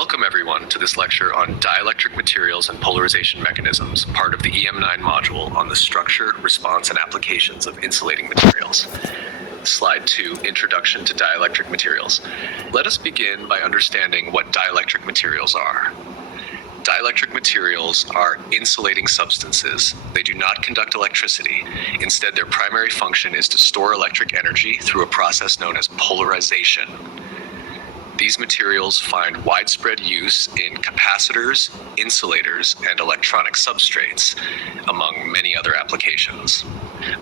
Welcome everyone to this lecture on dielectric materials and polarization mechanisms, part of the EM9 module on the structure, response, and applications of insulating materials. Slide 2, Introduction to Dielectric Materials. Let us begin by understanding what dielectric materials are. Dielectric materials are insulating substances. They do not conduct electricity. Instead, their primary function is to store electric energy through a process known as polarization. These materials find widespread use in capacitors, insulators, and electronic substrates, among many other applications.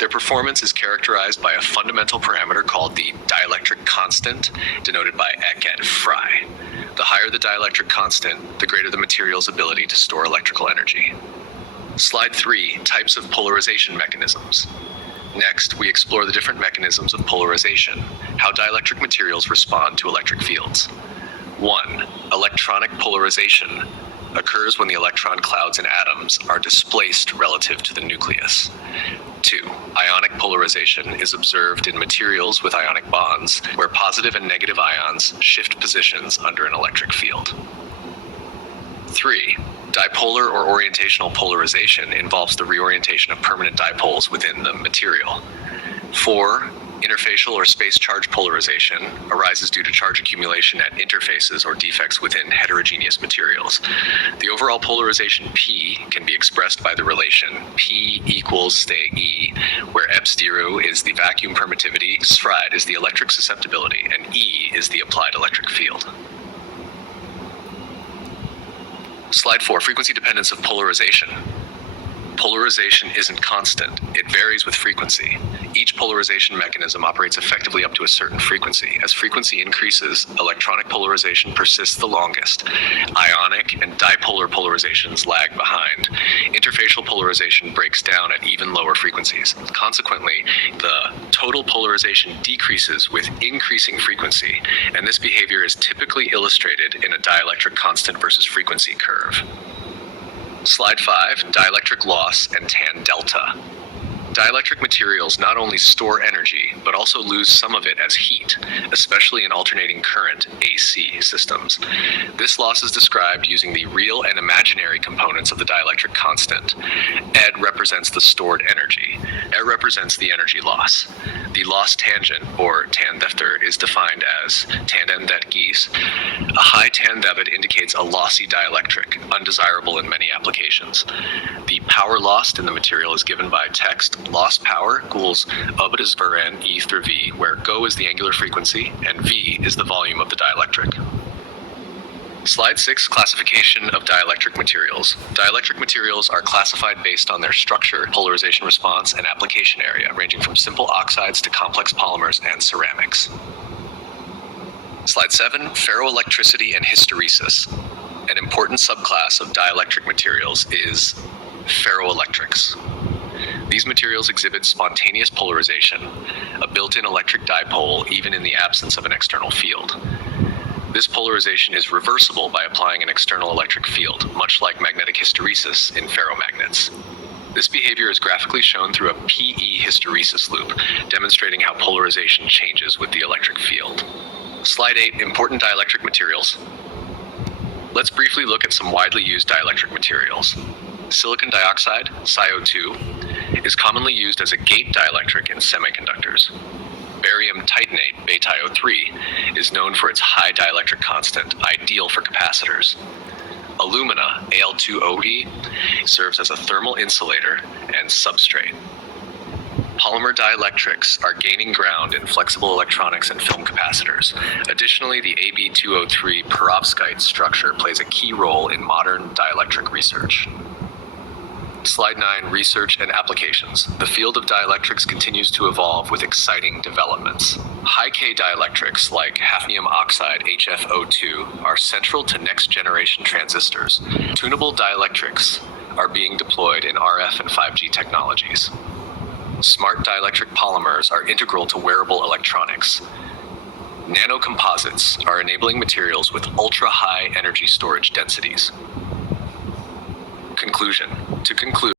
Their performance is characterized by a fundamental parameter called the dielectric constant, denoted by Eck and Frey. The higher the dielectric constant, the greater the material's ability to store electrical energy. Slide 3, Types of polarization mechanisms. Next, we explore the different mechanisms of polarization, how dielectric materials respond to electric fields. 1. Electronic polarization occurs when the electron clouds in atoms are displaced relative to the nucleus. 2. Ionic polarization is observed in materials with ionic bonds, where positive and negative ions shift positions under an electric field. 3. Dipolar or orientational polarization involves the reorientation of permanent dipoles within the material. 4. Interfacial or space charge polarization arises due to charge accumulation at interfaces or defects within heterogeneous materials. The overall polarization P can be expressed by the relation P equals stay E, where epsilon is the vacuum permittivity, Sfryd is the electric susceptibility, and E is the applied electric field. Slide 4, Frequency dependence of polarization. Polarization isn't constant. It varies with frequency. Each polarization mechanism operates effectively up to a certain frequency. As frequency increases, electronic polarization persists the longest. Ionic and dipolar polarizations lag behind. Interfacial polarization breaks down at even lower frequencies. Consequently, the total polarization decreases with increasing frequency, and this behavior is typically illustrated in a dielectric constant versus frequency curve. Slide 5, Dielectric loss and tan delta. Dielectric materials not only store energy, but also lose some of it as heat, especially in alternating current AC systems. This loss is described using the real and imaginary components of the dielectric constant. Ed represents the stored energy. E represents the energy loss. The loss tangent, or tan vector, is defined as tandem det gees. A high tan debit indicates a lossy dielectric, undesirable in many applications. The power lost in the material is given by text. Lost power equals UB is Vn E through V, where Go is the angular frequency and V is the volume of the dielectric. Slide 6, Classification of dielectric materials. Dielectric materials are classified based on their structure, polarization response, and application area, ranging from simple oxides to complex polymers and ceramics. Slide 7, Ferroelectricity and hysteresis. An important subclass of dielectric materials is ferroelectrics. These materials exhibit spontaneous polarization, a built-in electric dipole even in the absence of an external field. This polarization is reversible by applying an external electric field, much like magnetic hysteresis in ferromagnets. This behavior is graphically shown through a PE hysteresis loop, demonstrating how polarization changes with the electric field. Slide 8, Important dielectric materials. Let's briefly look at some widely used dielectric materials. Silicon dioxide, SiO2, is commonly used as a gate dielectric in semiconductors. Barium titanate, BaTiO3, is known for its high dielectric constant, ideal for capacitors. Alumina, Al2OE, serves as a thermal insulator and substrate. Polymer dielectrics are gaining ground in flexible electronics and film capacitors. Additionally, the Ab2O3 perovskite structure plays a key role in modern dielectric research. Slide 9, Research and applications. The field of dielectrics continues to evolve with exciting developments. High-K dielectrics like hafnium oxide, HFO2, are central to next-generation transistors. Tunable dielectrics are being deployed in RF and 5G technologies. Smart dielectric polymers are integral to wearable electronics. Nanocomposites are enabling materials with ultra-high energy storage densities. Conclusion. To conclude,